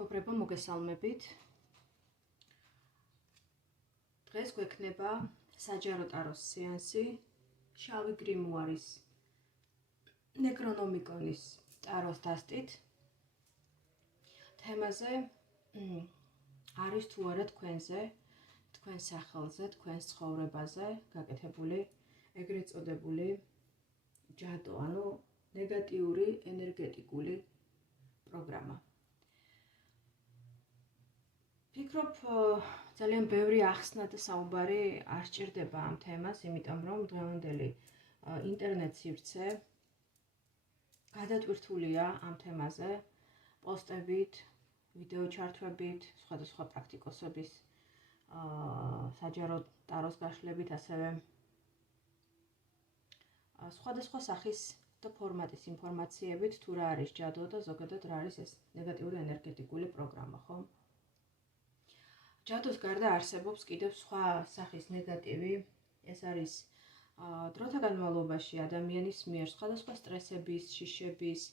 მეგობრებო, მოგესალმებით. დღეს გვექნება საჯარო ტაროს სეანსი შავი გრიმუარის ნეკრონომიკონის ტაროს დასტით. თემაზე არის თუ არა თქვენზე, თქვენ სახელზე, თქვენს ცხოვრებაზე გაკეთებული ეგრეთ წოდებული ჯადო, ანუ ნეგატიური ენერგეტიკული პროგრამა. ფიქრობ, ძალიან ბევრი ახსნა და საუბარი არ სჭირდება ამ თემას, იმიტომ რომ დღევანდელი ინტერნეტ სივრცე გადატვირთულია ამ თემაზე პოსტებით, ვიდეო ჩართვებით, სხვადასხვა პრაქტიკოსების საჯარო ტაროს გაშლებით, ასევე სხვადასხვა სახის და ფორმატის ინფორმაციებით, თუ რა არის ჯადო და ზოგადად რა არის ეს ნეგატიური ენერგეტიკული პროგრამა, ხო? ჯადოს გარდა არსებობს კიდევ სხვა სახის ნეგატივი, ეს არის დროთა განმავლობაში ადამიანის მიერ სხვადასხვა სტრესების, შიშების,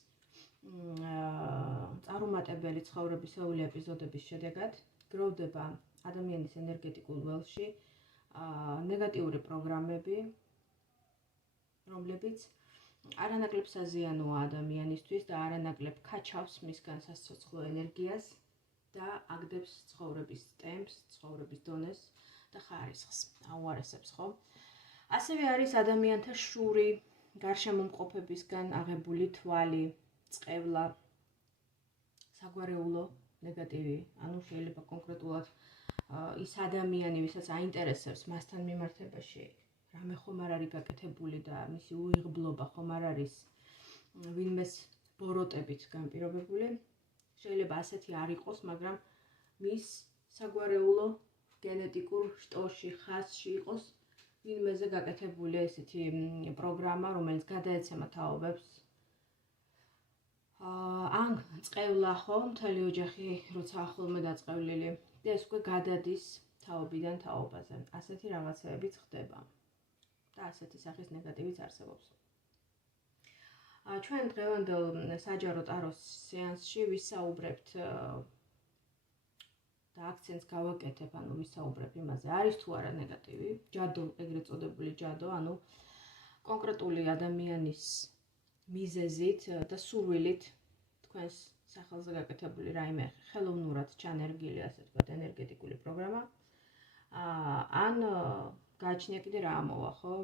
წარუმატებელი ცხოვრებისეული ეპიზოდების შედეგად გროვდება ადამიანის ენერგეტიკულ ველში ნეგატიური პროგრამები, რომლებიც არანაკლებ საზიანოა ადამიანისთვის და არანაკლებ ქაჩავს მისგან სასიცოცხლო ენერგიას და აგდებს ცხოვრების ტემპს, ცხოვრების დონეს და ხარისხს, აუარესებს, ხო? ასევე არის ადამიანთა შური, გარშემომყოფებისგან აღებული თვალი, წყევლა, საგვარეულო ნეგატივი, ანუ შეიძლება კონკრეტულად ის ადამიანი, ვისაც აინტერესებს მასთან მიმართებაში რამე ხომ არ არის გაკეთებული და მისი უიღბლობა ხომ არ არის ვინმეს ბოროტებით განპირობებული, შეიძლება ასეთი არ იყოს, მაგრამ მის საგვარეულო გენეტიკურ შტოში, ხაზში იყოს ვინმეზე გაკეთებული ესეთი პროგრამა, რომელიც გადაეცემა თაობებს. ან წყევლა ხო, მთელი ოჯახი როცა ახლოვე დაწყევლილი და ეს უკვე გადადის თაობიდან თაობაზე. ასეთი რაღაცეებიც ხდება და ასეთი სახის ნეგატივიც არსებობს. ჩვენ დღევანდელ საჯარო ტაროს სეანსში ვისაუბრებთ და აქცენტს გავაკეთებ, ანუ ვისაუბრებ იმაზე, არის თუ არა ნეგატივი, ჯადო, ეგრეთ წოდებული ჯადო, ანუ კონკრეტული ადამიანის მიზეზით და სურვილით თქვენს სახელზე გაკეთებული რაიმე ხელოვნურად ჩანერგილი, ასე ვთქვათ, ენერგეტიკული პროგრამა, ან გააჩნია კიდე რა ამოვა, ხო?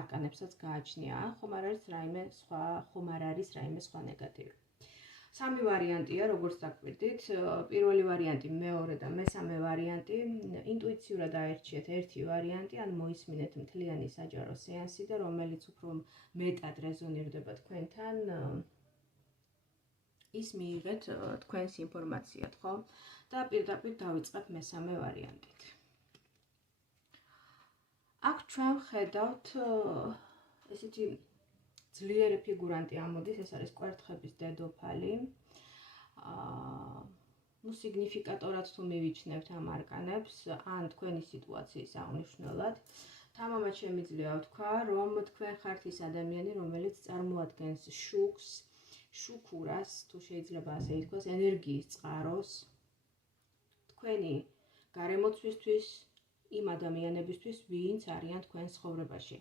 არკანებსაც გააჩნია, ხომ არ არის რაიმე სხვა ნეგატივი. სამი ვარიანტია, როგორც დაგვირდით, პირველი ვარიანტი, მეორე და მესამე ვარიანტი, ინტუიციურად აერჩიეთ ერთი ვარიანტი, ან მოისმინეთ მთლიანი საჯარო სეანსი და რომელიც უფრო მეტად რეზონირდება თქვენთან, ის მიიღეთ თქვენს ინფორმაციად, ხო? და პირდაპირ დავიწყებ მესამე ვარიანტით. აქ ჩვენ ხედავთ ესეთი ძლიერი ფიგურანტი ამოდის, ეს არის კვერთხების დედოფალი. სიგნიფიკატორად თუ მივიჩნევთ ამ არკანებს, ან თქვენი სიტუაციის აღნიშნულად, თამამად შემიძლია ვთქვა, რომ თქვენ ხართ ის ადამიანი, რომელიც წარმოადგენს შუქს, შუქურას, თუ შეიძლება ასე ითქვას, ენერგიის წყაროს, თქვენი გარემოცვისთვის, იმ ადამიანებისთვის, ვინც არიან თქვენ ცხოვრებაში.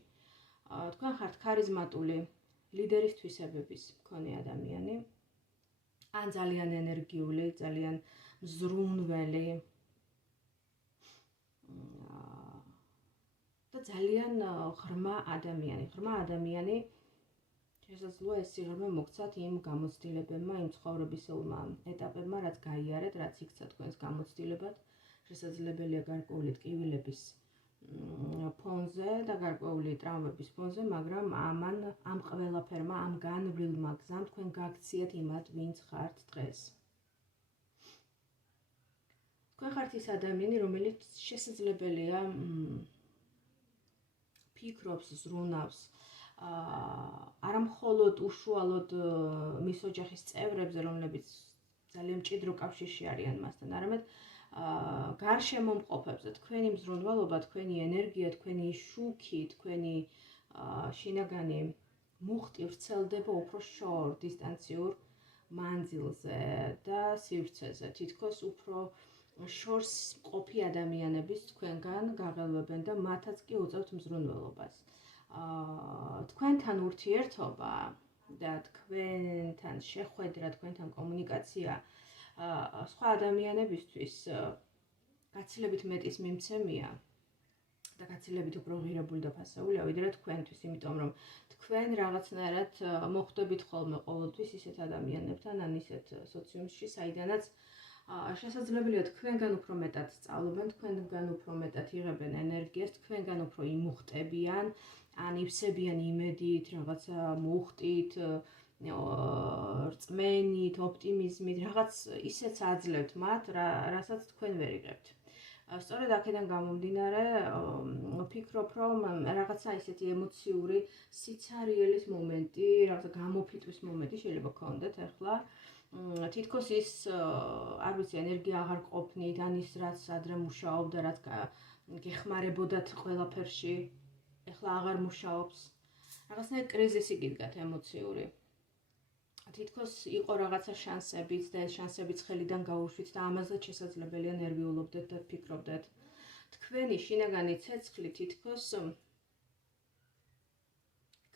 თქვენ ხართ ქარიზმატული, ლიდერის თვისებების მქონე ადამიანი, ან ძალიან ენერგიული, ძალიან მზრუნველი და ძალიან ღრმა ადამიანი. ღრმა ადამიანი შესაძლოა ეს სიღრმე მოგცათ იმ გამოცდილებებმა, იმ ცხოვრებისეულმა ეტაპებმა, რაც გაიარეთ, რაც იქცა თქვენს გამოცდილებად, შესაძლებელია გარკვეული ტკივილების ფონზე და გარკვეული ტრავმების ფონზე, მაგრამ ამ ყველაფერმა, ამ განვლილმა გზამ თქვენ გაქციათ იმად, ვინც ხართ დღეს. თქვენ ხართ ის ადამიანი, რომელიც შესაძლებელია ფიქრობს, ზრუნავს, არა მხოლოდ უშუალოდ მის ოჯახის წევრებზე, რომლებიც ძალიან მჭიდრო კავშირში არიან მასთან, არამედ გარშემომყოფებზე, თქვენი მზრუნვალობა, თქვენი ენერგია, თქვენი შუქი, თქვენი შინაგანი მუხტი ვრცელდება უფრო შორ, დისტანციურ მანძილზე და სივრცეზე, თითქოს უფრო შორს მყოფი ადამიანების თქვენგან გაღელვებენ და მათაც კი უწევთ მზრუნველობას. თქვენთან ურთიერთობა და თქვენთან შეხვედრა, თქვენთან კომუნიკაცია სხვა ადამიანებისთვის გაცილებით მეტის მიმცემია და გაცილებით უფრო ღირებული და ფასეულია, ვიდრე თქვენთვის, იმიტომ რომ თქვენ რაღაცნაირად მოხვდებით ხოლმე ყოველთვის ისეთ ადამიანებთან, ან ისეთ სოციუმში, საიდანაც შესაძლებელია თქვენგან უფრო მეტად სწავლობენ, თქვენგან უფრო მეტად იღებენ ენერგიას, თქვენგან უფრო იმუხტებიან, ან ივსებიან იმედით, რაღაცა მოუხტით, რწმენით, ოპტიმიზმით, რაღაც ისეც აძლევთ მათ, რასაც თქვენ ვერ იღებთ. სწორედ აქედან გამომდინარე, ვფიქრობ, რომ რაღაცა ისეთი ემოციური სიცარიელის მომენტი, რაღაცა გამოფიტვის მომენტი შეიძლება გქონდეთ ახლა. თითქოს ის, არ ვიცი, ენერგია აღარ ყოფნით, ან ის რაც ადრე მუშაობდა, რაც გეხმარებოდათ ყველაფერში, ახლა აღარ მუშაობს. რაღაცნაირად კრიზისი გიდგათ ემოციური. თითქოს იყო რაღაცა შანსებიც და ეს შანსებიც ხელიდან გაუშვით და ამაზეც შესაძლებელია ნერვიულობდეთ და ფიქრობდეთ. თქვენი შინაგანი ცეცხლი თითქოს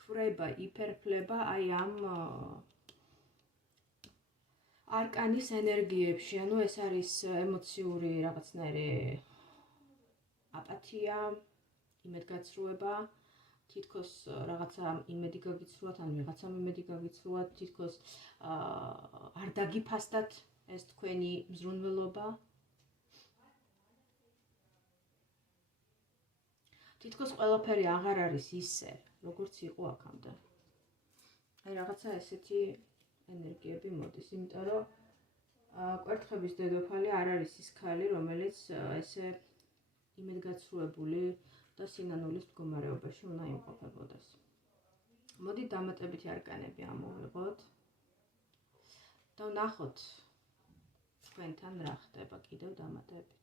ქვრება, იფერფლება აი ამ არკანის ენერგიებში, ანუ ეს არის ემოციური რაღაცნაირი აპათია, იმედგაცრუება, თითქოს რაღაცა იმედი გაგიცრუათ, ან ვიღაცამ იმედი გაგიცრუათ, თითქოს არ დაგიფასდათ ეს თქვენი მზრუნველობა. თითქოს ყველაფერი აღარ არის ისე, როგორც იყო აქამდე. აი რაღაცა ესეთი ენერგიები მოდის, იმიტომ რომ კვერთხების დედოფალი არ არის ის ქალი, რომელიც ესე იმედგაცრუებული და სინანულის მდგომარეობაში უნდა იმყოფებოდეს. მოდით დამატებითი არკანები ამოვიღოთ და ვნახოთ თქვენთან რა ხდება კიდევ დამატებით.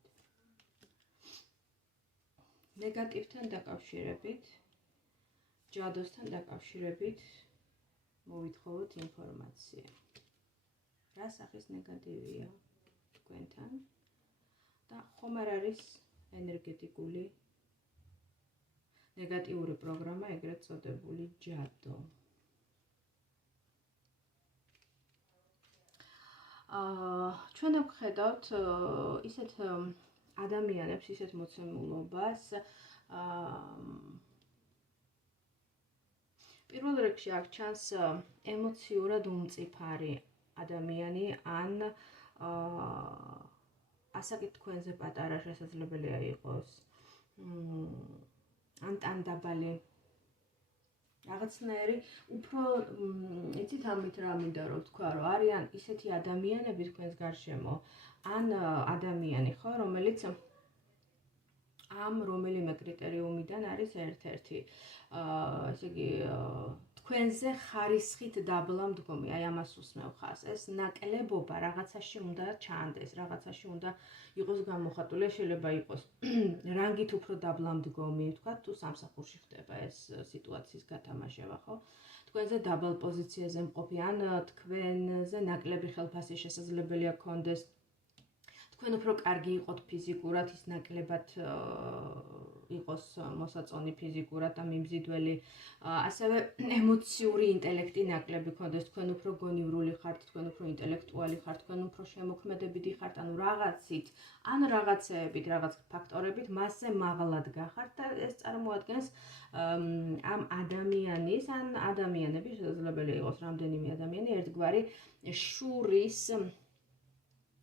ნეგატივთან დაკავშირებით, ჯადოსთან დაკავშირებით მოვითხოვოთ ინფორმაცია. რა სახის ნეგატივია თქვენთან და ხომ არ არის ენერგეტიკული ნეგატიური პროგრამა, ეგრეთ წოდებული ჯადო. ჩვენ ვხედავთ ისეთ ადამიანებს, ისეთ მოცემულობას, პირველ რიგში აქ ჩანს ემოციურად უმწიფარი ადამიანი, ან ასაკით თქვენზე პატარა შესაძლებელია იყოს, ან ტანდაბალი. რაღაცნაირი უფრო იცით ამით რა მინდა რომ თქვა, რომ არიან ისეთი ადამიანები თქვენს გარშემო, ან ადამიანი ხო, რომელიც ამ რომელიმე კრიტერიუმიდან არის ერთ-ერთი. ესე იგი, თქვენზე ხარისხით დაბლა მდგომი, აი ამას უსმევ ხას. ეს ნაკლებობა რაღაცაში უნდა ჩანდეს, რაღაცაში უნდა იყოს გამოხატული, შეიძლება იყოს რანგით უფრო დაბლა მდგომი, თქვა თუ სამსახურში ხდება ეს სიტუაციის გათამაშება, ხო? თქვენზე დაბალ პოზიციაზე მყოფი, ან თქვენზე ნაკლები ხელფასი შესაძლებელია გქონდეს. თქვენ უფრო კარგი იყოთ ფიზიკურად, ის ნაკლებად იყოს მოსაწონი ფიზიკურად და მიმზიდველი, ასევე ემოციური ინტელექტი ნაკლები გქონდეს, თქვენ უფრო გონივრული ხართ, თქვენ უფრო ინტელექტუალი ხართ, თქვენ უფრო შემოქმედებითი ხართ, ანუ რაღაცით, ან რაღაცეებით, რაღაც ფაქტორებით მასზე მაღლად გახართ და ეს წარმოადგენს ამ ადამიანის, ან ადამიანების, შესაძლებელია იყოს რამდენიმე ადამიანი, ერთგვარი შურის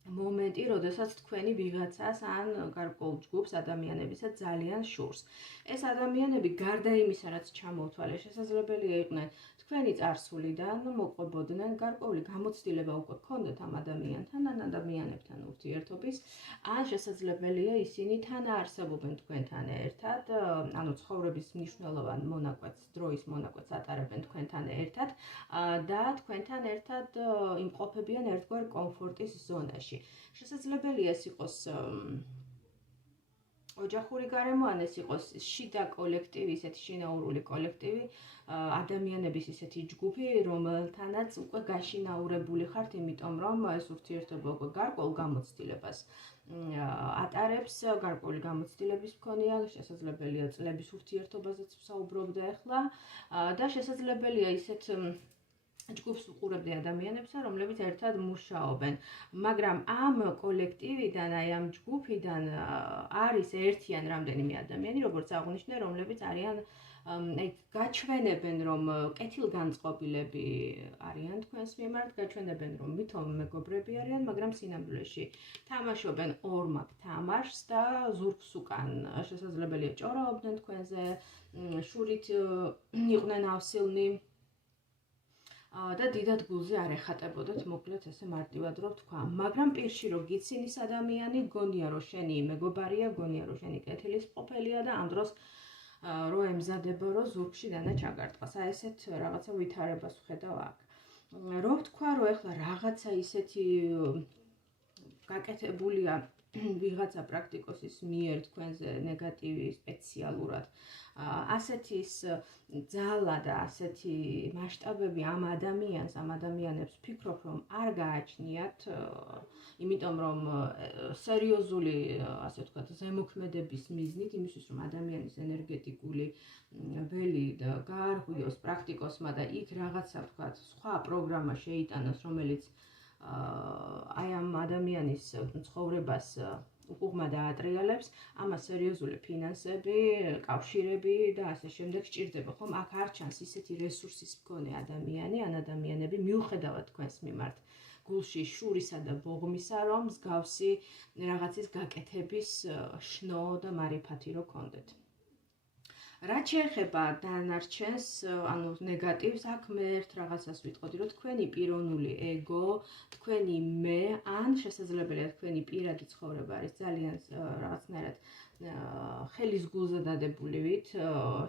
მომენტი, როდესაც თქვენი ვიღაცას ან გარკვეულ ჯგუფს ადამიანებისა ძალიან შურს. ეს ადამიანები გარდა იმისა, რაც ჩამოვთვალე, შესაძლებელია იყვნენ თქვენი წარსულიდან, მოყვებოდნენ, გარკვეული გამოცდილება უკვე გქონდათ ამ ადამიანთან, ან ადამიანებთან ურთიერთობის, ან შესაძლებელია ისინი თანაარსებობენ თქვენთან ერთად, ანუ ცხოვრების მნიშვნელოვან მონაკვეთს, დროის მონაკვეთს ატარებენ თქვენთან ერთად და თქვენთან ერთად იმყოფებიან ერთგვარ კომფორტის ზონაში. შესაძლებელია ეს იყოს ოჯახური გარემო, ან ეს იყოს შიდა კოლექტივი, ისეთი შინაურული კოლექტივი, ადამიანების ისეთი ჯგუფი, რომელთანაც უკვე გაშინაურებული ხართ, იმიტომ რომ ეს ურთიერთობა უკვე გარკვეულ გამოცდილებას ატარებს, გარკვეული გამოცდილების მქონია, შესაძლებელია წლების ურთიერთობაზეც ვსაუბრობდე ახლა და შესაძლებელია ისეთ ჯგუფს უყურებდი ადამიანებს, რომლებიც ერთად მუშაობენ, მაგრამ ამ კოლექტივიდან, აი ამ ჯგუფიდან არის ერთიან რამდენიმე ადამიანი, როგორც აღნიშნე, რომლებიც არიან აი გაჩვენებენ, რომ კეთილგანწყობილები არიან თქვენს მიმართ, გაჩვენებენ, რომ ვითომ მეგობრები არიან, მაგრამ სინამდვილეში თამაშობენ ორმაგ თამაშს და ზურგს უკან შესაძლებელია ჭორაობდნენ თქვენზე, შურით იყვნენ ავსილნი და დიდად გულზე არ ეხატებოდეთ, მოკლედ ესე მარტივად რო ვთქვა. მაგრამ პირში რო გიცინ ის ადამიანი, გონია რომ შენი მეგობარია, გონია რომ შენი კეთილისმყოფელია და ამ დროს რო ემზადება რომ ზურგში დანა ჩაგარტყას. აი ესეთ რაღაცა ვითარებას ვხედავ აქ. რო ვთქვა რომ ეხლა რაღაცა ისეთი გაკეთებულია ვიღაცა პრაქტიკოსის მიერ თქვენზე ნეგატივი სპეციალურად. ასეთი ძალა და ასეთი მასშტაბები ამ ადამიანებს ვფიქრობ, რომ არ გააჩნიათ, იმიტომ რომ სერიოზული, ასე ვთქვათ, ზემოქმედების მიზნით, იმისთვის რომ ადამიანის ენერგეტიკული ველი გაარღვიოს პრაქტიკოსმა და იქ რაღაცა, ვთქვათ, სხვა პროგრამა შეიტანოს, რომელიც აი ამ ადამიანის ცხოვრებას უყუღმა დაატრიალებს, ამას სერიოზული ფინანსები, კავშირები და ასე შემდეგ სჭირდება, ხომ? აქ არ ჩანს ისეთი რესურსის მქონე ადამიანი, ან ადამიანები, მიუხედავად თქვენს მიმართ გულში შურისა და ბოღმისა, რომ მსგავსი რაღაცის გაკეთების შნო და მარიფათი რო გქონდეთ. რაც შეეხება დანარჩენს, ანუ ნეგატივს, აქ მე ერთ რაღაცას ვიტყოდი, რომ თქვენი პიროვნული ეგო, თქვენი მე, ან შესაძლებელია თქვენი პირადი ცხოვრება არის ძალიან რაღაცნაირად ხელის გულზე დადებულივით,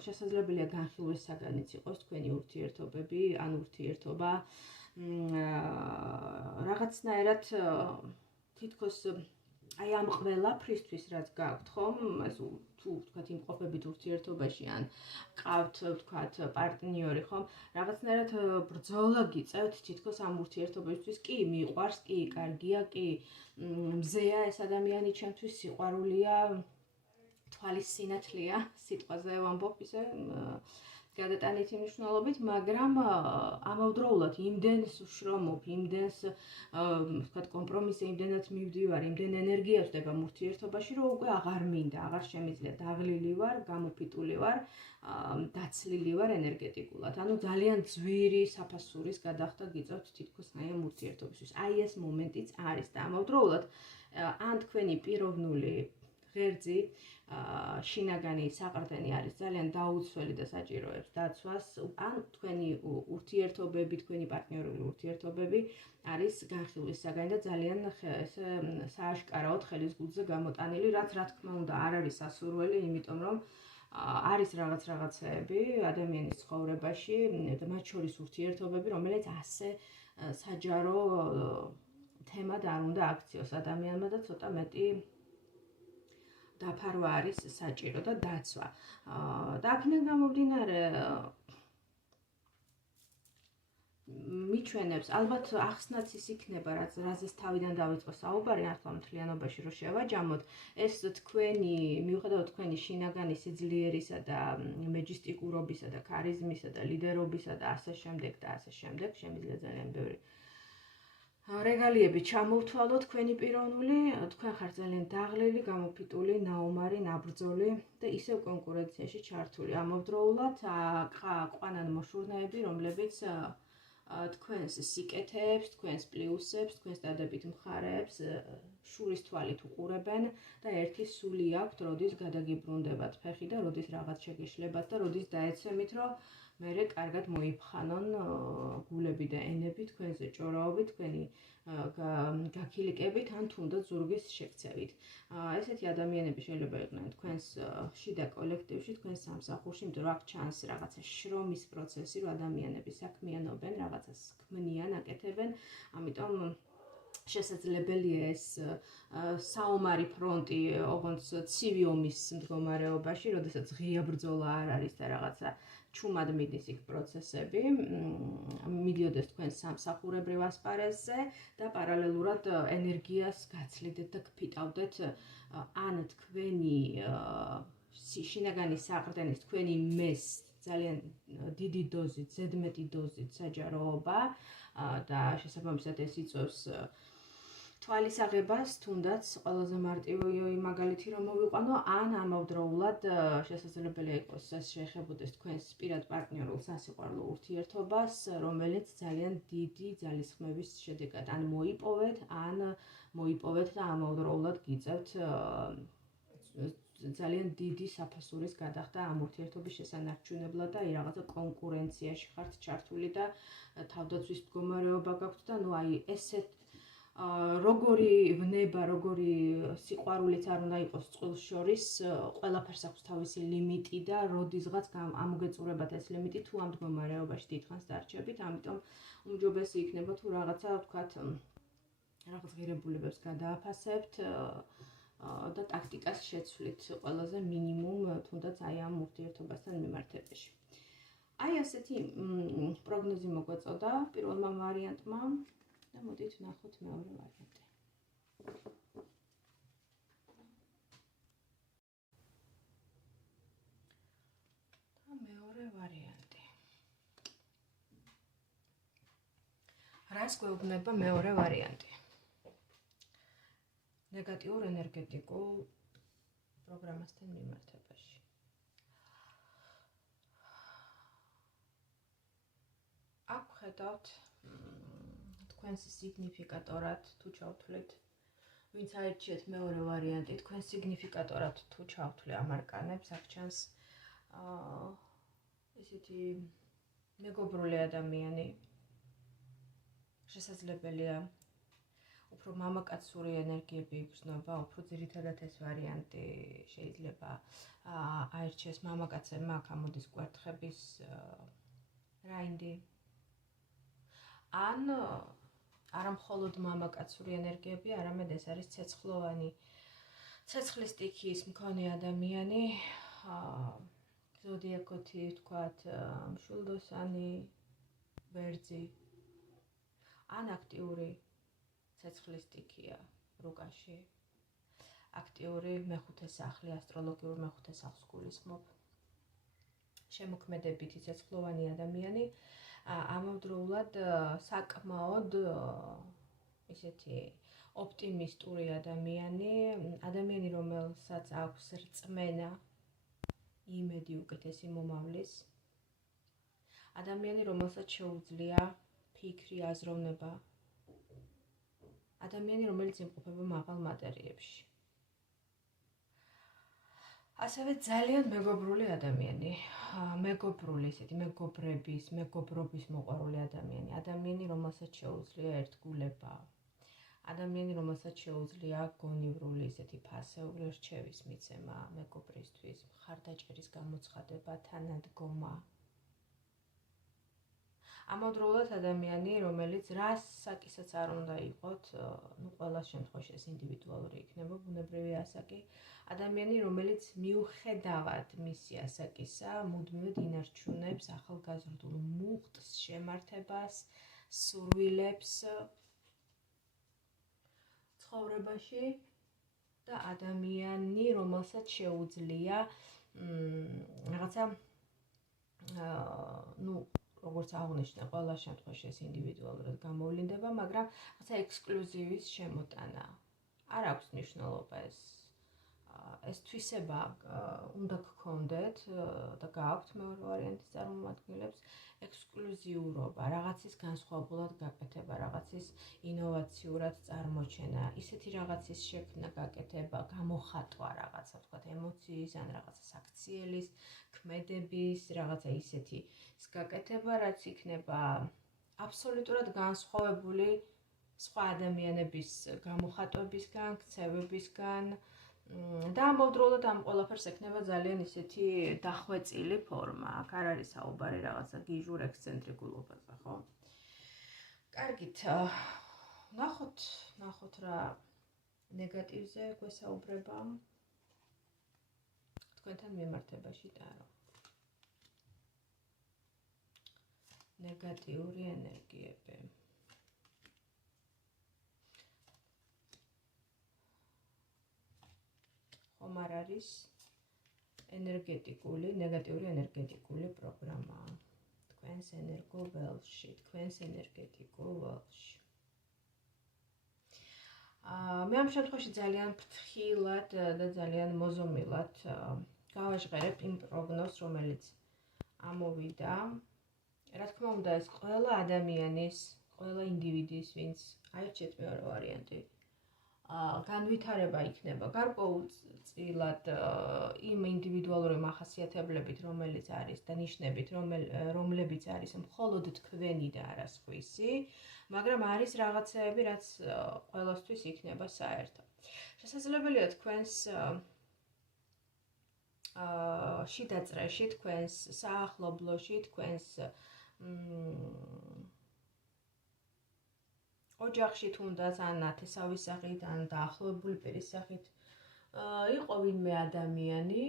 შესაძლებელია განხილვის საგანიც იყოს თქვენი ურთიერთობები, ან ურთიერთობა რაღაცნაირად თითქოს აი ამ ყველაფრისთვის რაც გაქვთ, ხომ? ეს თუ ვთქვათ იმყოფებით ურთიერთობაში ან ყავთ, ვთქვათ, პარტნიორი, ხომ? რაღაცნაირად ბრძოლა გიწევთ თითქოს ამ ურთიერთობისთვის. კი, მიყვარს, კი, კარგია, კი, მზეა ეს ადამიანი ჩემთვის, სიყვარულია, თვალის სინათლეა, სიტყვაზე ვამბობ ისე გადატანითი მნიშვნელობით, მაგრამ ამავდროულად იმდენს ვშრომობ, იმდენს ვთქვათ კომპრომისზე იმდენად მივდივარ, იმდენ ენერგია ვსდება ურთიერთობაში, რომ უკვე აღარ მინდა, აღარ შემიძლია, დაღლილი ვარ, გამოფიტული ვარ, დაცლილი ვარ ენერგეტიკულად. ანუ ძალიან ძვირი საფასურის გადახდა გიწევთ თითქოს აი ამ ურთიერთობისთვის. აი ეს მომენტიც არის და ამავდროულად ან თქვენი პიროვნული ღერძი შინაგანი საყრდენი არის ძალიან დაუცველი და საჭიროებს დაცვას, ან თქვენი ურთიერთობები, თქვენი პარტნიორული ურთიერთობები არის განხილვის საგანი და ძალიან სააშკარაოდ ხელის გულზე გამოტანილი, რაც რა თქმა უნდა არ არის სასურველი, იმიტომ რომ არის რაღაცეები ადამიანის ცხოვრებაში და მათ შორის ურთიერთობები, რომელიც ასე საჯარო თემად არ უნდა აქციოს ადამიანმა და ცოტა მეტი დაფარვა არის საჭირო და დაცვა. და აქედან გამომდინარე მიჩვენებს, ალბათ ახსნაც ის იქნება, რაზეც თავიდან დავიწყო საუბარი, ახლა მთლიანობაში რო შევაჯამოთ, ეს თქვენი, მიუხედავად თქვენი შინაგანი სიძლიერისა და მეჯისტიკურობისა და ქარიზმისა და ლიდერობისა და ასე შემდეგ, შემიძლია ძალიან ბევრი რეგალიები ჩამოვთვალოთ თქვენი პიროვნული, თქვენ ხართ ძალიან დაღლილი, გამოფიტული, ნაუმარი, ნაბრძოლი და ისევ კონკურენციაში ჩართული. ამავდროულად ყვანან მოშურნეები, რომლებიც თქვენს სიკეთეებს, თქვენს პლიუსებს, თქვენს დადებით მხარეებს შურის თვალით უყურებენ და ერთი სული აქვთ, როდის გადაგიბრუნდებათ ფეხი და როდის რაღაც შეგეშლებათ და როდის დაეცემით, რომ მერე კარგად მოიფხანონ გულები და ენები თქვენზე ჭორაობით, თქვენი გაქილიკებით ან თუნდაც ზურგის შექცევით. ესეთი ადამიანები შეიძლება იყვნენ თქვენს შიდა კოლექტივში, თქვენს სამსახურში, იმიტომ რომ აქ ჩანს რაღაცა შრომის პროცესი, რომ ადამიანები საქმიანობენ, რაღაცას ქმნიან, აკეთებენ, ამიტომ შესაძლებელია ეს საომარი ფრონტი, ოღონდ ცივი ომის მდგომარეობაში, როდესაც ღია ბრძოლა არ არის და რაღაცა ჩუმად მიდის იქ პროცესები, მიდიოდეს თქვენ სამსახურებრივ ასპარეზზე და პარალელურად ენერგიას გაცლიდეთ და გფიტავდეთ ან თქვენი შინაგანი საყრდენის თქვენი მეს ძალიან დიდი დოზით, ზედმეტი დოზით საჯაროობა და შესაბამისად ეს იწვევს თვალის აღებას, თუნდაც ყველაზე მარტივი მაგალითი რომ მოვიყვანო, ან ამავდროულად შესაძლებელია იყოს ეს შეეხებოდეს თქვენს პირად პარტნიორულ სასიყვარულო ურთიერთობას, რომელიც ძალიან დიდი ძალისხმევის შედეგად ან მოიპოვეთ, ან მოიპოვეთ და ამავდროულად გიწევთ ძალიან დიდი საფასურის გადახდა ამ ურთიერთობის შესანარჩუნებლად და რაღაცა კონკურენციაში ხართ ჩართული და თავდაცვის მდგომარეობა გაქვთ და აი ესეთ როგორი ვნება, როგორი სიყვარულიც არ უნდა იყოს წყვილს შორის, ყველაფერს აქვს თავისი ლიმიტი და როდისღაც ამოგეწურებათ ეს ლიმიტი თუ ამ მდგომარეობაში დიდხანს დარჩებით, ამიტომ უმჯობესი იქნება თუ რაღაცა ვთქვათ, რაღაც ღირებულებებს გადააფასებთ და ტაქტიკას შეცვლით ყველაზე მინიმუმ თუნდაც აი ამ ურთიერთობასთან მიმართებაში. აი ასეთი პროგნოზი მოგვეწოდა პირველმა ვარიანტმა და მოდით ვნახოთ მეორე ვარიანტი. და მეორე ვარიანტი. რას გვეუბნება მეორე ვარიანტი? ნეგატიურ ენერგეტიკულ პროგრამასთან მიმართებაში. აქ ხედავთ თქვენს სიგნიფიკატორად თუ ჩავთვლით, ვინც აირჩიეთ მეორე ვარიანტი, თქვენ სიგნიფიკატორად თუ ჩავთვლი ამ არკანებს, აქ ჩანს ესეთი მეგობრული ადამიანი. შესაძლებელია უფრო მამაკაცური ენერგიები იგრძნობა, უფრო ძირითადად ეს ვარიანტი შეიძლება აირჩიეს მამაკაცებმა, აქ ამოდის კვერთხების რაინდი. ან არა მხოლოდ მამაკაცური ენერგიები, არამედ ეს არის ცეცხლოვანი, ცეცხლის სტიქიის მქონე ადამიანი, ზოდიაქოთი ვთქვათ, მშვილდოსანი, ვერძი, ან აქტიური ცეცხლის სტიქია რუკაში, აქტიური მეხუთე სახლი, ასტროლოგიურ მეხუთე სახლს გულისხმობ. შემოქმედებითი ცეცხლოვანი ადამიანი, ამავდროულად საკმაოდ ისეთი ოპტიმისტური ადამიანი, რომელსაც აქვს რწმენა, იმედი უკეთესი მომავლის, ადამიანი, რომელსაც შეუძლია ფიქრი, აზროვნება, ადამიანი, რომელიც იმყოფება მაღალ მატერიებში. ასევე ძალიან მეგობრული ადამიანი, მეგობრული, ესეთი მეგობრობის მოყვარული ადამიანი, რომელსაც შეუძლია ერთგულება, ადამიანი, რომელსაც შეუძლია გონივრული ესეთი ფასეული რჩევის მიცემა მეგობრისთვის, მხარდაჭერის გამოცხადება, თანადგომა. ამავდროულად ადამიანი, რომელიც რას საკისაც არ უნდა იყოთ, ყველა შემთხვევაში ეს ინდივიდუალური იქნება, ბუნებრივი ასაკი, ადამიანი, რომელიც მიუხედავად მისი ასაკისა, მუდმივად ინარჩუნებს ახალგაზრდულ მუხტს, შემართებას, სურვილებს ცხოვრებაში და ადამიანი, რომელსაც შეუძლია რაღაცა როგორც აღნიშნე, ყველა შემთხვევაში ეს ინდივიდუალურად გამოვლინდება, მაგრამ რაღაცა ექსკლუზივის შემოტანა. არ აქვს მნიშვნელობა ეს თვისება უნდა გქონდეთ და გააქვთ მეორე ვარიანტის წარმომადგენლებს, ექსკლუზიურობა, რაღაცის განსხვავებულად გაკეთება, რაღაცის ინოვაციურად წარმოჩენა, ისეთი რაღაცის შექმნა, გაკეთება, გამოხატვა რაღაცა, ვთქვათ, ემოციის ან რაღაცა საქციელის, ქმედების, რაღაცა ისეთი გაკეთება, რაც იქნება აბსოლუტურად განსხვავებული სხვა ადამიანების გამოხატვებისგან, ქცევებისგან და ამავდროულად ამ ყველაფერს ექნება ძალიან ისეთი დახვეწილი ფორმა. აქ არ არის საუბარი რაღაცა გიჟურ ექსცენტრიკულობაზე, ხო? კარგით. ნახოთ რა ნეგატივზე გვესაუბრება თქვენთან მიმართებაში ტარო. ნეგატიური ენერგიები. ხომ არ არის ენერგეტიკული, ნეგატიური ენერგეტიკული პროგრამა. თქვენს ენერგო ველში, თქვენს ენერგეტიკულ ველში. მე ამ შემთხვევაში ძალიან ფრთხილად და ძალიან მოზომილად გავაჟღერებ იმ პროგნოზს, რომელიც ამოვიდა. რა თქმა უნდა, ეს ყველა ადამიანის, ყველა ინდივიდის, ვინც აირჩიეთ მეორე ვარიანტი, განვითარება იქნება გარკვეულწილად იმ ინდივიდუალური მახასიათებლებით, რომელიც არის და ნიშნებით, რომლებიც არის მხოლოდ თქვენი და არა სხვისი, მაგრამ არის რაღაცეები, რაც ყველასთვის იქნება საერთო. შესაძლებელია თქვენს შიდა წრეში, თქვენს საახლობლოში, თქვენს ოჯახში თუნდაც ან ნათესავის სახით, ან დაახლოებული პირის სახით იყო ვინმე ადამიანი,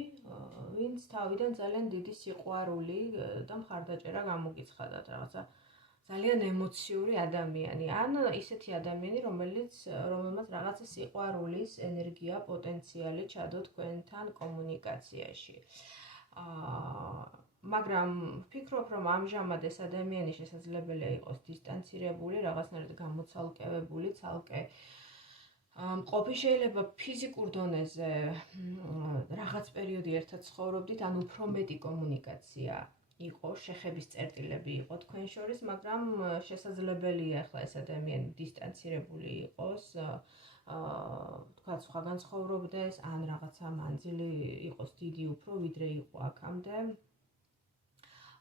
ვინც თავიდან ძალიან დიდი სიყვარული და მხარდაჭერა გამოგიცხადათ, რაღაცა ძალიან ემოციური ადამიანი, ან ისეთი ადამიანი, რომელმაც რაღაცა სიყვარულის ენერგია, პოტენციალი ჩადო თქვენთან კომუნიკაციაში. მაგრამ ვფიქრობ, რომ ამჟამად ეს ადამიანი შესაძლებელია იყოს დისტანცირებული, რაღაცნაირად გამოცალკევებული, ცალკე მყოფი. შეიძლება ფიზიკურ დონეზე რაღაც პერიოდი ერთად ცხოვრობდით, ან უფრო მეტი კომუნიკაცია იყო, შეხების წერტილები იყო თქვენ შორის, მაგრამ შესაძლებელია ახლა ეს ადამიანი დისტანცირებული იყოს, თქვათ სხვაგან ცხოვრობდეს, ან რაღაცა მანძილი იყოს დიდი უფრო, ვიდრე იყო აქამდე.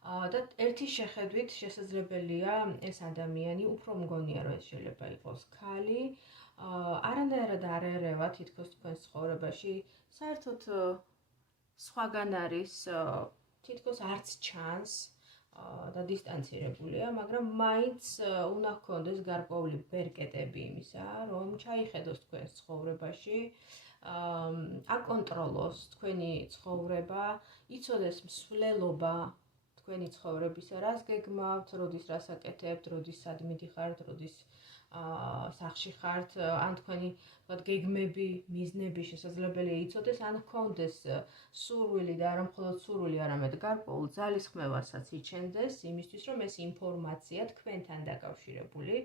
და ერთი შეხედვით შესაძლებელია ეს ადამიანი უფრო მგონია, რომ ეს შეიძლება იყოს ქალი, არანაირად არ ერევა თითქოს თქვენს ცხოვრებაში, საერთოდ სხვაგან არის, თითქოს არც ჩანს და დისტანცირებულია, მაგრამ მაინც უნდა ჰქონდეს გარკვეული ბერკეტები იმისა, რომ ჩაიხედოს თქვენს ცხოვრებაში, აკონტროლოს თქვენი ცხოვრება, იცოდეს მსვლელობა თქვენი ცხოვრებისა, რას გეგმავთ, როდის რას აკეთებთ, როდის სად მიდიხართ, როდის სახლში ხართ, ან თქვენი გეგმები, მიზნები შესაძლებელია იცოდეს, ან ჰქონდეს სურვილი და არა მხოლოდ სურვილი, არამედ გარკვეულ ძალისხმევასაც იჩენდეს იმისთვის, რომ ეს ინფორმაცია თქვენთან დაკავშირებული,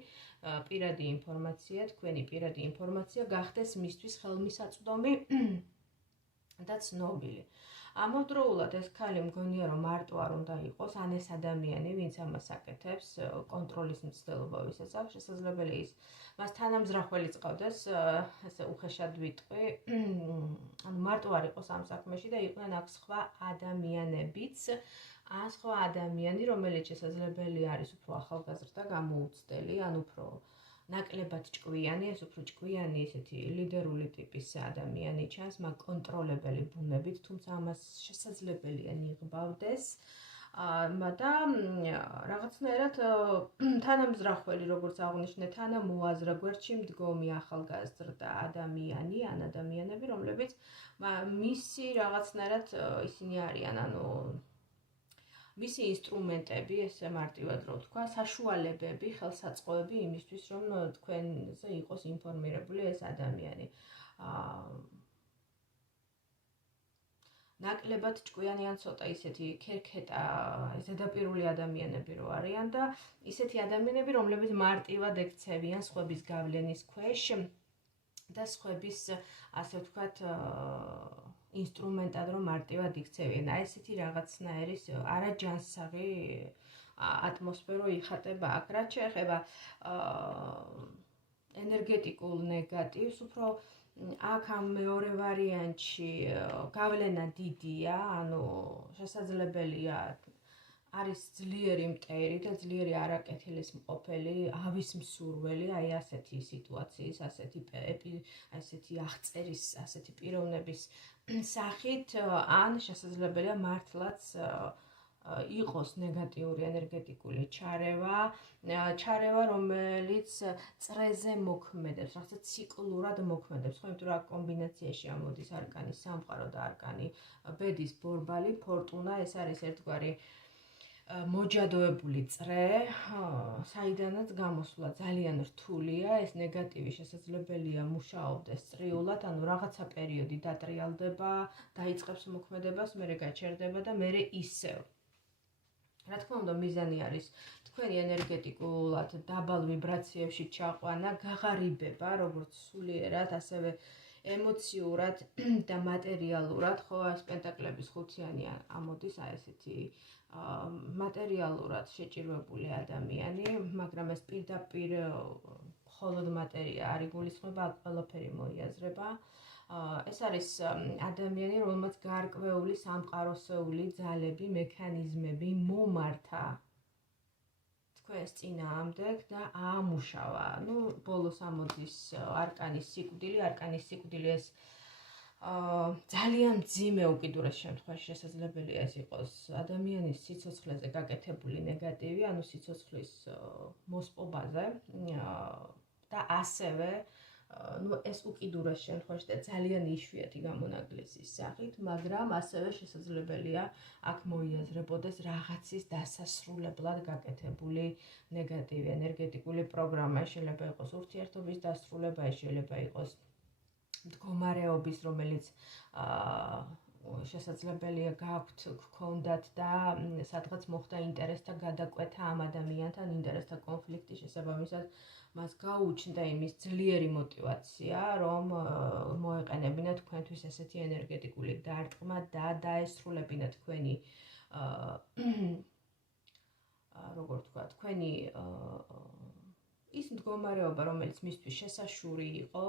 პირადი ინფორმაცია, თქვენი პირადი ინფორმაცია გახდეს მისთვის ხელმისაწვდომი და ცნობილი. ამავდროულად ეს ქალი მგონია, რომ მარტო არ უნდა იყოს, ან ეს ადამიანი, ვინც ამას აკეთებს, კონტროლის მცდელობა ვისაც აქვს, შესაძლებელია ის მას თანამზრახველი წავდეს, ესე უხეშად ვიტყვი, ანუ მარტო არ იყოს ამ საქმეში და იყვნენ აქ სხვა ადამიანებიც, ან სხვა ადამიანი, რომელიც შესაძლებელია არის უფრო ახალგაზრდა, გამოუცდელი, ან უფრო ნაკლებად ჭკვიანი, ეს უფრო ჭკვიანი ესეთი ლიდერული ტიპის ადამიანი ჩანს, მაგ კონტროლებელი ბუნებით, თუმცა ამას შესაძლებელია ნიღბავდეს. და რაღაცნაირად თანამზრახველი, როგორც აღვნიშნე, თანამოაზრა გვერდში მდგომი ახალგაზრდა ადამიანი, ან ადამიანები, რომლებიც მისი რაღაცნაირად ისინი არიან, ანუ მისი ინსტრუმენტები, ესე მარტივად რო ვთქვა, საშუალებები, ხელსაწყოები იმისთვის, რომ თქვენზე იყოს ინფორმირებული ეს ადამიანი. ნაკლებად ჭკვიანი ან ცოტა ისეთი ქერქეტა, ზედაპირული ადამიანები რო არიან და ისეთი ადამიანები, რომლებიც მარტივად ექცევიან სხვების გავლენის ქვეშ და სხვების, ასე ვთქვათ, ინსტრუმენტად რომ მარტივად იქცევიან. აი ესეთი რაღაცნაირი არაჯანსაღი ატმოსფერო იხატება აქ. რაც შეეხება ენერგეტიკულ ნეგატივს, უფრო აქ ამ მეორე ვარიანტში გავლენა დიდია, ანუ შესაძლებელია არის ძლიერი მტერი და ძლიერი არაკეთილის მყოფელი, ავის მსურველი, აი ასეთი სიტუაციის, ასეთი აღწერის, ასეთი პიროვნების სახით, ან შესაძლებელია მართლაც იყოს ნეგატიური ენერგეტიკული ჩარევა, რომელიც წრეზე მოქმედებს, რაღაცა ციკლურად მოქმედებს, ხო, იმიტომ რომ აქ კომბინაციაში ამოდის არკანი სამყარო და არკანი ბედის ბორბალი, ფორტუნა, ეს არის ერთგვარი მოჯადოებული წრე, საიდანაც გამოსვლა ძალიან რთულია, ეს ნეგატივი შესაძლებელია მუშაობდეს წრიულად, ანუ რაღაცა პერიოდი დატრიალდება, დაიწყებს მოქმედებას, მერე გაჩერდება და მერე ისევ. რა თქმა უნდა, მიზანი არის თქვენი ენერგეტიკულად დაბალ ვიბრაციებში ჩაყვანა, გაღარიბება, როგორც სულიერად, ასევე ემოციურად და მატერიალურად, ხო, ეს პენტაკლების ხუთიანი ამოდის, ესეთი მატერიალურად შეჭირვებული ადამიანი, მაგრამ ეს პირდაპირ მხოლოდ მატერია არ იგულისხმება, აქ ყველაფერი მოიაზრება. ეს არის ადამიანი, რომელმაც გარკვეული სამყაროსეული ძალები, მექანიზმები მომართა თქვენს წინააღმდეგ და აამუშავა. ნუ ბოლოს ამოდის არკანის სიკვდილი, ეს ძალიან მძიმე უკიდურეს შემთხვევაში შესაძლებელია ეს იყოს ადამიანის სიცოცხლეზე გაკეთებული ნეგატივი, ანუ სიცოცხლის მოსპობაზე და ასევე ეს უკიდურეს შემთხვევაში და ძალიან იშვიათი გამონაკლისის სახით, მაგრამ ასევე შესაძლებელია აქ მოიაზრებოდეს რაღაცის დასასრულებლად გაკეთებული ნეგატივი ენერგეტიკული პროგრამა, შეიძლება იყოს ურთიერთობის დასრულება, შეიძლება იყოს მდგომარეობის, რომელიც შესაძლებელია გაქვთ, გქონდათ და სადღაც მოხდა ინტერესთა გადაკვეთა ამ ადამიანთან, ინტერესთა კონფლიქტი, შესაბამისად მას გაუჩნდა იმის ძლიერი мотиваცია, რომ მოეყენებინათ თქვენთვის ესეთი ენერგეტიკული დარტყმა და დაესრულებინათ თქვენი როგორ თქვა, თქვენი ის მდგომარეობა, რომელიც მისთვის შესაშური იყო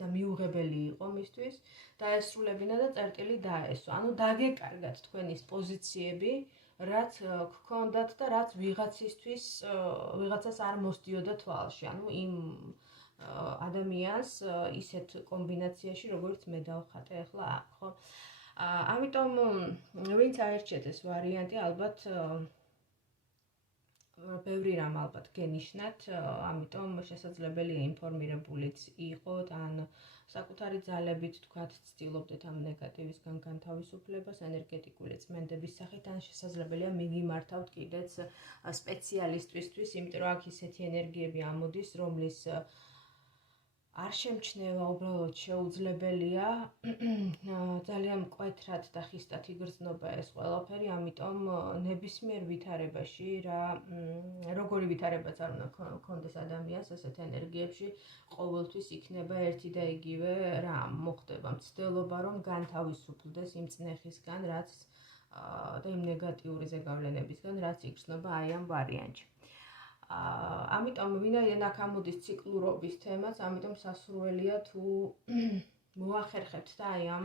და მიუღებელი იყო მისთვის, დაესრულებინა და წერტილი დაესვა. ანუ დაგეკარგათ თქვენის პოზიციები, რაც გქონდათ და რაც ვიღაცას არ მოსდიოდა თვალში. ანუ იმ ადამიანს ისეთ კომბინაციაში, როგორც მე დავხატე ახლა აქ, ხო? ამიტომ ვინც აერჩიეთ ეს ვარიანტი, ალბათ ბევრი რამ ალბათ გენიშნათ, ამიტომ შესაძლებელია ინფორმირებულიც იყოთ, ან საკუთარი ძალებით თქვათ, ცდილობდეთ ამ ნეგატივისგან განთავისუფლებას ენერგეტიკული წმენდების სახით, ან შესაძლებელია მიგიმართავთ კიდეც სპეციალისტისთვის, იმიტომ რომ აქ ისეთი ენერგიები ამოდის, რომლის არ შემჩნევა უბრალოდ შეუძლებელია, ძალიან მკვეთრად და ხისტად იგრძნობა ეს ყველაფერი, ამიტომ ნებისმიერ ვითარებაში, როგორი ვითარებაც არ უნდა გქონდეს ადამიანს ესეთ ენერგიებში, ყოველთვის იქნება ერთი და იგივე რამ მოხდება, მცდელობა რომ განთავისუფლდეს იმ წნეხისგან, რაც და იმ ნეგატიური ზეგავლენებისგან, რაც იგრძნობა აი ამ ვარიანტში. ამიტომ ვინაიდან აქ ამოდის ციკლურობის თემაც, ამიტომ სასურველია თუ მოახერხებთ და აი ამ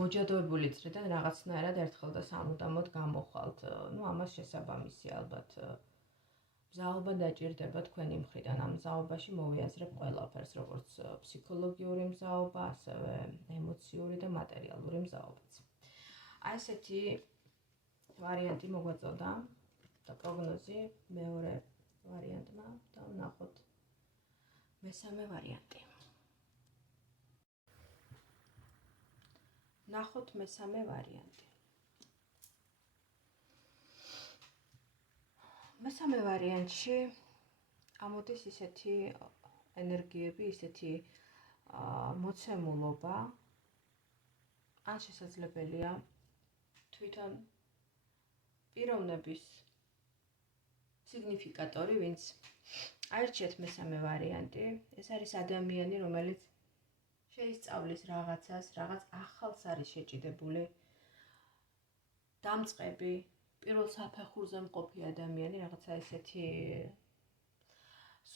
მოჯადოებული წრიდან რაღაცნაირად ერთხელ და სამუდამოდ გამოხვალთ. ნუ ამას შესაბამისი ალბათ მზაობა დაჭირდება თქვენი მხრიდან. ამ მზაობაში მოვიაზრებ ყველაფერს, როგორც ფსიქოლოგიური მზაობა, ასევე ემოციური და მატერიალური მზაობაც. აი ესეთი ვარიანტი მოგვაწოდა და პროგნოზი მეორე ვარიანტმა და ვნახოთ მესამე ვარიანტი. ნახოთ მესამე ვარიანტი. მესამე ვარიანტში ამოდის ისეთი ენერგიები, ისეთი მოცემულობა, ან შესაძლებელია თვითონ პიროვნების სიგნიფიკატორი, ვინც აერჩიეთ მესამე ვარიანტი, ეს არის ადამიანი, რომელიც შეისწავლის რაღაცას, რაღაც ახალს არის შეჭიდებული, დამწყები, პირველ საფეხურზე მყოფი ადამიანი, რაღაცა ესეთი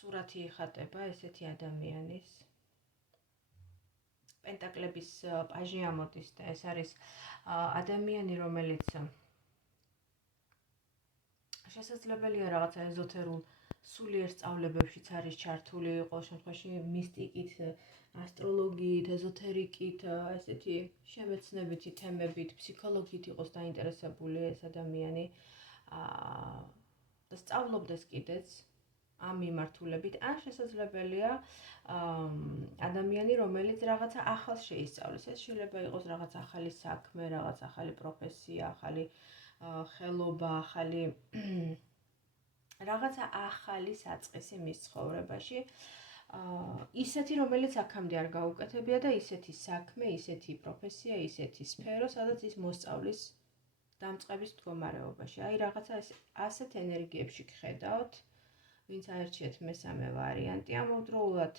სურათი იხატება ესეთი ადამიანის. პენტაკლების პაჟი ამოდის და ეს არის ადამიანი, რომელიც შესაძლებელია რაღაცა ეზოთერულ სულიერ სწავლებებშიც არის ჩართული, ყოველ შემთხვევაში მისტიკით, ასტროლოგიით, ეზოთერიკით, ესეთი შემეცნებითი თემებით, ფსიქოლოგიით იყოს დაინტერესებული ეს ადამიანი და სწავლობდეს კიდეც ამ მიმართულებით, ან შესაძლებელია ადამიანი, რომელიც რაღაცა ახალს შეისწავლის. ეს შეიძლება იყოს რაღაც ახალი საქმე, რაღაც ახალი პროფესია, ახალი ხელობა, ახალი რაღაცა ახალი საწყისი მის ცხოვრებაში. ისეთი, რომელიც აქამდე არ გაუკეთებია და ისეთი საქმე, ისეთი პროფესია, ისეთი სფერო, სადაც ის მოსწავლის დამწყების მდგომარეობაში. აი რაღაცა ასეთ ენერგიებში გხედავთ, ვინც აერჩიეთ მესამე ვარიანტი, ამავდროულად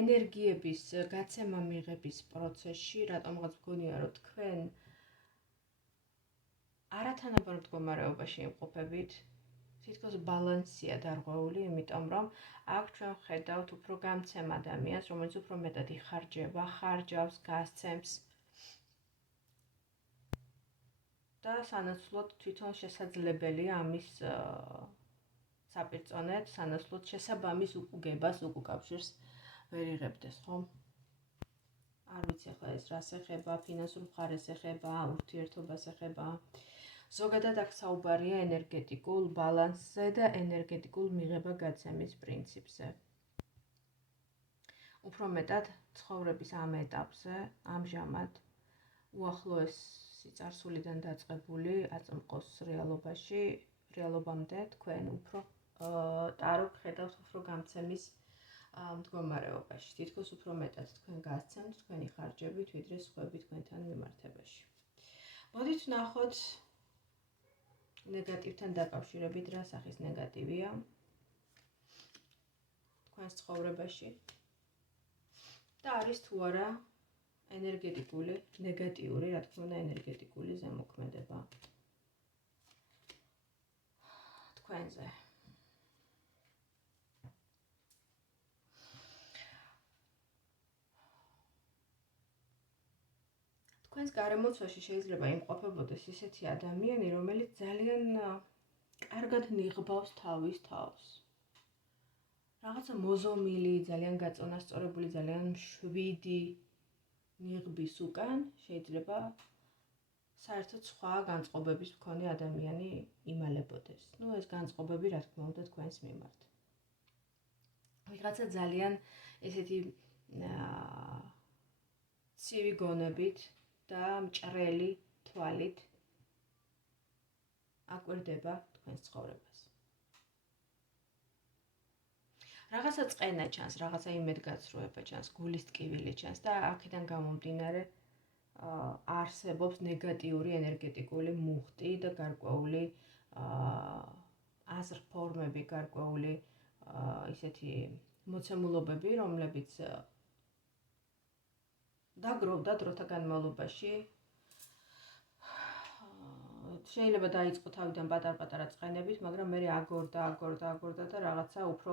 ენერგიების გაცემა მიღების პროცესში, რატომღაც მგონია, რომ თქვენ არათანაბარ მდგომარეობაში იმყოფებით, თითქოს ბალანსია დარღვეული, იმიტომ რომ აქ ჩვენ ვხედავთ უფრო გამცემ ადამიანს, რომელიც უფრო მეტად იხარჯება, ხარჯავს, გასცემს და სანაცვლოდ თვითონ შესაძლებელია ამის საპირწონედ, სანაცვლოდ შესაბამის უკუგებას, უკუკავშირს ვერ იღებდეს, ხო? არ ვიცი ახლა ეს რას ეხება, ფინანსურ მხარეს ეხება, ურთიერთობას ეხება. ზოგადად აქ საუბარია ენერგეტიკულ ბალანსზე და ენერგეტიკულ მიღება-გაცემის პრინციპზე. უფრო მეტად ცხოვრების ამ ეტაპზე, ამჟამად უახლოესი წარსულიდან დაწყებული აწმყოს რეალობამდე თქვენ უფრო ტარო გხედავთ უფრო გამცემის მდგომარეობაში. თითქოს უფრო მეტად თქვენ გასცემთ თქვენი ხარჯებით, ვიდრე სხვები თქვენთან მიმართებაში. მოდით ვნახოთ ნეგატივთან დაკავშირებით რა სახის ნეგატივია თქვენს ცხოვრებაში და არის თუ არა ენერგეტიკული, ნეგატიური, რა თქმა უნდა, ენერგეტიკული ზემოქმედება თქვენზე. თქვენს გარემოცვაში შეიძლება იმყოფებოდეს ისეთი ადამიანი, რომელიც ძალიან კარგად ნიღბავს თავის თავს. რაღაცა მოზომილი, ძალიან გაწონასწორებული, ძალიან მშვიდი ნიღბის უკან შეიძლება საერთოდ სხვა განწყობების მქონე ადამიანი იმალებოდეს. ეს განწყობები, რა თქმა უნდა, თქვენს მიმართ. ვიღაცა ძალიან ესეთი ცივი გონებით და მჭრელი თვალით აკვირდება თქვენს ცხოვრებას. რაღაცა წყენა ჩანს, რაღაცა იმედგაცრუება ჩანს, გულის ტკივილი ჩანს და აქედან გამომდინარე არსებობს ნეგატიური ენერგეტიკული მუხტი და გარკვეული აზრფორმები, გარკვეული ისეთი მოცემულობები, რომლებიც დაგროვდა დროთა განმავლობაში. შეიძლება დაიწყო თავიდან პატარ-პატარა წყენებით, მაგრამ მე აგორდა და რაღაცა უფრო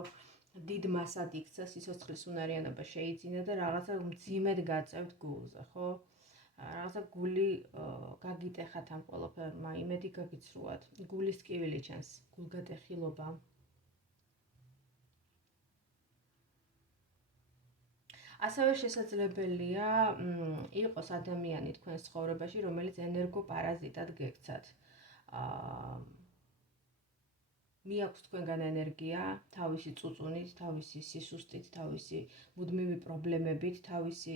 დიდ მასად იქცა, სიცოცხლის უნარიანობა შეიძინა და რაღაცა მძიმედ გაწევთ გულზე, ხო? რაღაცა გული გაგიტეხათ ამ ყველაფერმა, იმედი გაგიცრუათ, გულის ტკივილი ჩანს, გულგატეხილობა. ასევე შესაძლებელია იყოს ადამიანი თქვენს ცხოვრებაში, რომელიც ენერგოპარაზიტად გექცათ. მიაქვს თქვენგან ენერგია, თავისი წუწუნით, თავისი სისუსტით, თავისი მუდმივი პრობლემებით, თავისი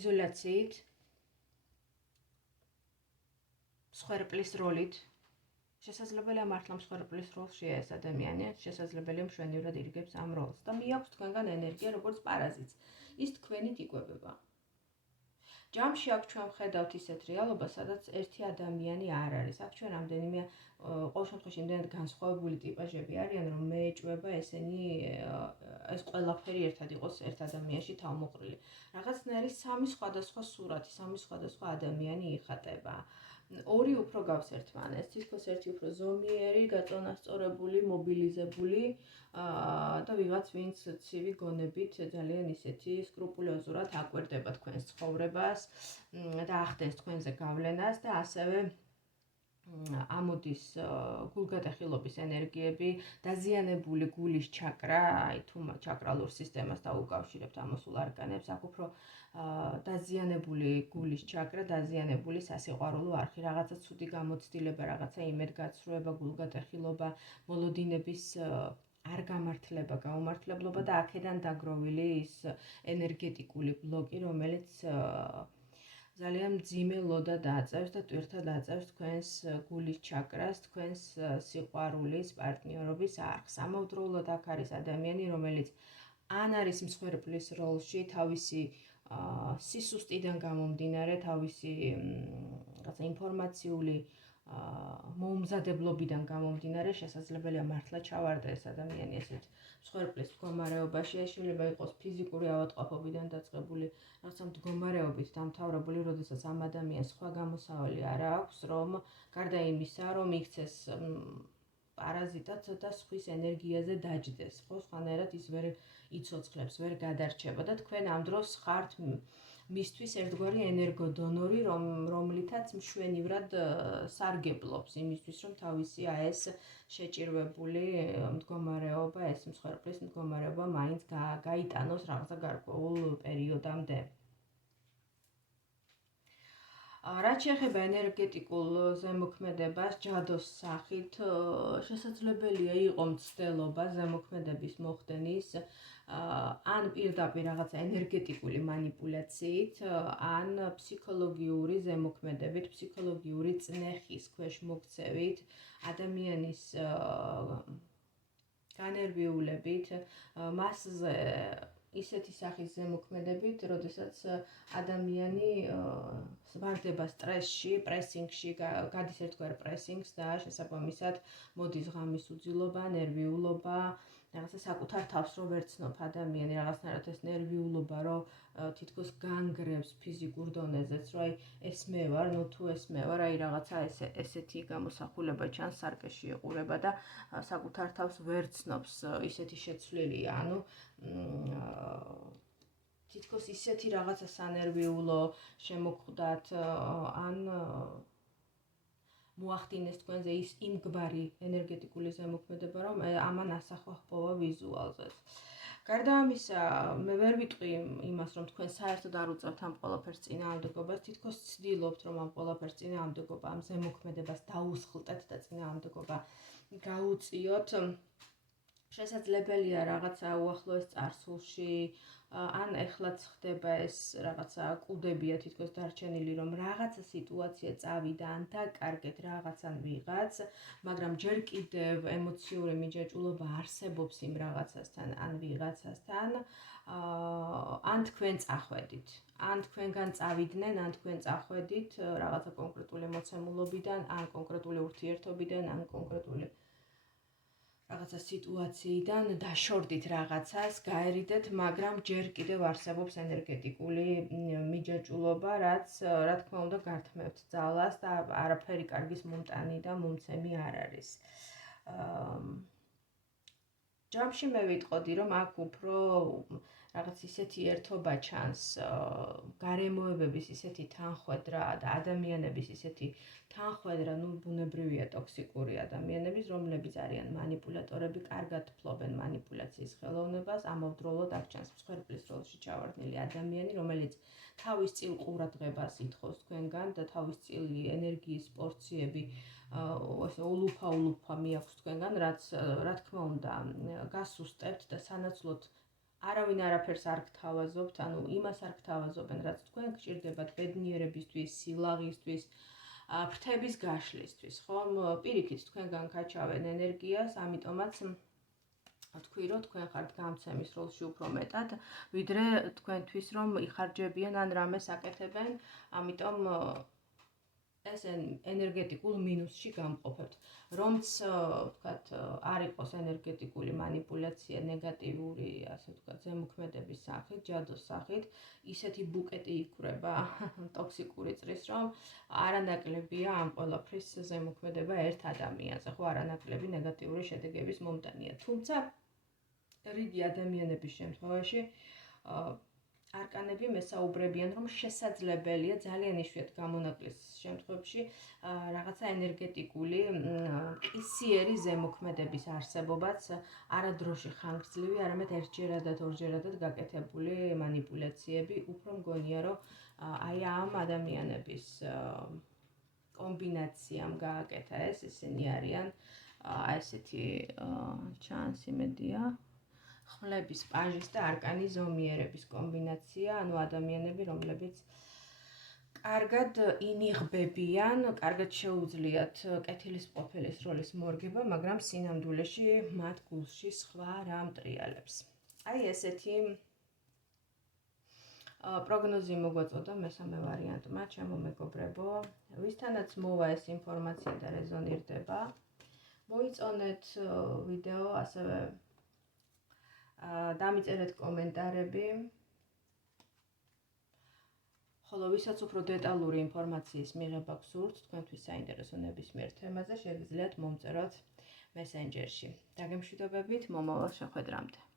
იზოლაციით, მსხვერპლის როლით. შესაძლებელია მართლა მსხვერპლის როლშია ეს ადამიანი, შესაძლებელია მშვენივრად ირგებს ამ როლს და მიაქვს თქვენგან ენერგია როგორც პარაზიტს. ის თქვენით იკვებება. ჯამში აქ ჩვენ ვხედავთ ისეთ რეალობას, სადაც ერთი ადამიანი არ არის. აქ ჩვენ რამდენიმე ყოველ შემთხვევაში იმდენად განსხვავებული ტიპაჟები არიან, რომ მეეჭვება ესენი ეს ყველაფერი ერთად იყოს ერთ ადამიანში თავმოყრილი. რაღაცნაირი სამი სხვადასხვა სურათი, სამი სხვადასხვა ადამიანი იხატება. ორი უფრო გავს ერთმანეთს, თითქოს ერთი უფრო ზომიერი, გაწონასწორებული, მობილიზებული და ვიღაც ვინც ცივი გონებით ძალიან ისეთი სკრუპულოზურად აკვირდება თქვენს ცხოვრებას და ახდენს თქვენზე გავლენას და ასევე ამოდის გულგატეხილობის ენერგიები, დაზიანებული გულის ჩაკრა, აი თუ ჩაკრალურ სისტემას დაუკავშირებთ ამოსულ არგანებს, აქ უფრო დაზიანებული გულის ჩაკრა, დაზიანებული სასიყვარულო არხი, რაღაცა ცუდი გამოცდილება, რაღაცა იმედგაცრუება, გულგატეხილობა, მოლოდინების არ გამართლება, გაუმართლებლობა და აქედან დაგროვილი ის ენერგეტიკული ბლოკი, რომელიც ძალიან მძიმე ლოდა დააწევს და ტვირთად აწევს თქვენს გულის ჩაკრას, თქვენს სიყვარულის, პარტნიორობის არხს. ამავდროულად აქ არის ადამიანი, რომელიც ან არის მსხვერპლის როლში, თავისი სისუსტიდან გამომდინარე, თავისი რაღაცა ინფორმაციული მოუმზადებლობიდან გამომდინარე, შესაძლებელია მართლა ჩავარდა ეს ადამიანი ესეთ მსხვერპლის მდგომარეობაში, შეიძლება იყოს ფიზიკური ავადმყოფობიდან დაწყებული რაღაცა მდგომარეობით დამთავრებული, როდესაც ამ ადამიანს სხვა გამოსავალი არ აქვს, რომ გარდა იმისა, რომ იქცეს პარაზიტად და სხვის ენერგიაზე დაჯდეს, ხო, სხვანაირად ის ვერ იცოცხლებს, ვერ გადარჩება და თქვენ ამ დროს ხართ მისთვის ერთგვარი ენერგოდონორი, რომლითაც მშვენივრად სარგებლობს იმისთვის, რომ თავისი ეს შეჭირვებული მდგომარეობა, ეს მსხვერპლის მდგომარეობა მაინც გაიტანოს რაღაცა გარკვეულ პერიოდამდე. რაც შეეხება ენერგეტიკულ ზემოქმედებას ჯადოს სახით, შესაძლებელია იყო მცდელობა ზემოქმედების მოხდენის, ან პირდაპირ რაღაცა ენერგეტიკული манипуляციით, ან ფსიქოლოგიური ზემოქმედებით, ფსიქოლოგიური წნეხის ქვეშ მოქცევით, ადამიანის განერვიულებით, მასზე ისეთი სახის ზემოქმედებით, როდესაც ადამიანი ვარდება სტრესში, პრესინგში, გადის ერთგვარ პრესინგს და შესაბამისად მოდის ღამის უძილობა, ნერვიულობა, რაღაცა საკუთარ თავს რო ვერცნობ ადამიანი, რაღაცნაირად ეს ნერვიულობა რო თითქოს განგრევს ფიზიკურ დონეზეც, რომ აი ეს მე ვარ, ნუ თუ ეს მე ვარ, აი რაღაცა ესეთი გამოსახულება ჩანს სარკეში ეყურება და საკუთარ თავს ვერცნობს, ისეთი შეცვლილია, ანუ თითქოს ისეთი რაღაცა სანერვიულო შემოხვდათ, ან მოახდინეს თქვენზე ის იმგვარი ენერგეტიკული ზემოქმედება, რომ ამან ასახვა ჰპოვა ვიზუალზეც. გარდა ამისა, მე ვერ ვიტყვი იმას, რომ თქვენ საერთოდ არ უწევთ ამ ყველაფერს წინააღმდეგობას, თითქოს ცდილობთ, რომ ამ ყველაფერს წინააღმდეგობა, ამ ზემოქმედებას დაუსხლტეთ და წინააღმდეგობა გაუწიოთ. შესაძლებელია რაღაცა უახლოეს წარსულში, ან ეხლაც ხდება ეს რაღაცა კუდებია თითქოს დარჩენილი, რომ რაღაცა სიტუაცია წავიდა ან დაკარგეთ რაღაცან ვიღაც, მაგრამ ჯერ კიდევ ემოციური მიჯაჭვულობა არსებობს იმ რაღაცასთან ან ვიღაცასთან, ან თქვენ წახვედით, ან თქვენგან წავიდნენ, ან თქვენ წახვედით რაღაცა კონკრეტული მოცემულობიდან, ან კონკრეტული ურთიერთობიდან, ან კონკრეტული რაღაცა სიტუაციიდან დაშორდით რაღაცას, გაერიდეთ, მაგრამ ჯერ კიდევ არსებობს ენერგეტიკული მიჯაჭვულობა, რაც რა თქმა უნდა გართმევთ ძალას და არაფერი კარგის მომტანი და მომცემი არ არის. ჯამში მე ვიტყოდი, რომ აქ უფრო რაღაც ისეთი ერთობა ჩანს, გარემოებების ისეთი თანხვედრა და ადამიანების ისეთი თანხვედრა, ნუ ბუნებრივია ტოქსიკური ადამიანების, რომლებიც არიან манипуляტორები, კარგად ფლობენ манипуляციის ხელოვნებას, ამავდროულად აქ ჩანს მსხვერპლის როლში ჩავარდნილი ადამიანი, რომელიც თავის წილ ყურადღებას ითხოვს თქვენგან და თავის წილი ენერგიის პორციები ასე ულუფა მიაქვს თქვენგან, რაც რა თქმა უნდა გასუსტებთ და სანაცვლოდ არავინ არაფერს არ გთავაზობთ, ანუ იმას არ გთავაზობენ, რაც თქვენ გჭირდებათ ბედნიერებისთვის, სილაღისთვის, ფრთების გაშლისთვის, ხომ? პირიქით თქვენგან გაჩავენ ენერგიას, ამიტომაც თქვი, რომ თქვენ ხართ გამცემის როლში უფრო მეტად, ვიდრე თქვენთვის რომ იხარჯებიან ან რამეს აკეთებენ, ამიტომ ეს ენერგეტიკულ მინუსში გამყოფებთ. რომც ვთქვათ, არ იყოს ენერგეტიკული манипуляცია ნეგატიური, ასე ვთქვათ, ზემოქმედების სახით, ჯადოს სახით, ისეთი ბუკეტი იქრება ტოქსიკური წრის, რომ არანაკლებია ამ ყველაფრის ზემოქმედება ერთ ადამიანზე, ხო, არანაკლები ნეგატიური შედეგების მომტანია. თუმცა რიგი ადამიანების შემთხვევაში არკანები მესაუბრებიან, რომ შესაძლებელია ძალიან იშვიათ გამონაკლის შემთხვევებში რაღაცა ენერგეტიკული კისიერი ზემოქმედების არსებობაც არადროში ხანგრძლივი, არამედ ერთჯერადად, ორჯერადად გაკეთებული манипуляციები უფრო მგონია, რომ აი ამ ადამიანების კომბინაციამ გააკეთა ეს, ისინი არიან ესეთი ჩანს იმედია ხმლების პაჟის და არკანის ზომიერების კომბინაცია, ანუ ადამიანები, რომლებიც კარგად ინიღბებიან, კარგად შეუძლიათ კეთილის ყოფილის როლის მორგება, მაგრამ სინამდვილეში მათ გულში სხვა რამ ტრიალებს. აი ესეთი პროგნოზი მოგვაწოდა მესამე ვარიანტმა, ჩემო მეგობრებო, ვისთანაც მოვა ეს ინფორმაცია და რეზონირდება, მოიწონეთ ვიდეო, ასევე დამიწერეთ კომენტარები, ხოლო ვისაც უფრო დეტალური ინფორმაციის მიღება გსურთ, თქვენთვის საინტერესო ნებისმიერ თემაზე, შეგიძლიათ მომწეროთ მესენჯერში. დაგემშვიდობებით, მომავალ შეხვედრამდე.